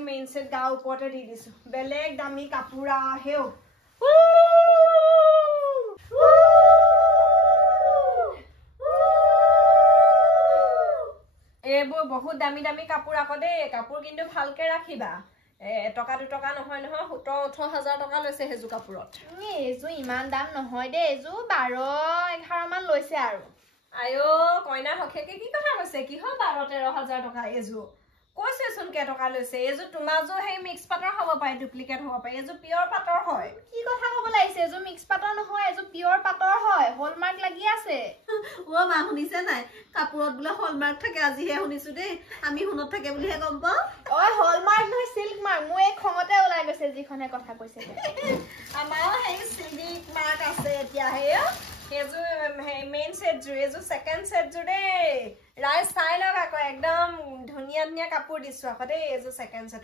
main set গা ওপৰতে দি দিছো বেলেগ দামী কাপোৰা হেও এইবোৰ বহুত দামী দামী কাপোৰ আকৌ দেই কাপোৰ কিন্তু ভালকে ৰাখিবা টকা 2 টকা নহয় নহয় 17-18,000 টকা লৈছে হেজু কাপোৰত এজু ইমান দাম নহয় দেই এজু 12-11 মান লৈছে আৰু আয়ো কইনা হখেকে কি কথা কৈছে কি হয় 12-13,000 টকা এজু কৈছেচোন কে টকা লৈছে এজু তোমাজো হেই মিক্স পাটৰ হ'ব পায় ডুপ্লিকেট হ'ব পায় এজু পিওৰ পাটৰ হয় কি কথা ক'ব লাগিছে এজু মিক্স পাটৰ নহয় এজু পিওৰ পাটৰ হয় হলমাৰ্ক লাগি আছে ও মা শুনিছে নাই কাপোৰত বুলে হলমার্ক থাকে আজিহে শুনিছো দেই আমি হুনত থাকে বুলিহে গম পাও ওই হলমার্ক নহয় সিল্ক মার্ক মই এক খঙতে ওলাই গৈছে যিখনে কথা কৈছে আমাৰ হেই সিল্ক মার্ক আছে এতিয়া হেও এজু মেইন সেট জু এজু সেকেন্ড সেট জু দেই ৰাই চাই লওক আকৌ একদম ধুনিয়া ধুনিয়া কাপোৰ দিছো আকৌ দেই এজু সেকেন্ড সেট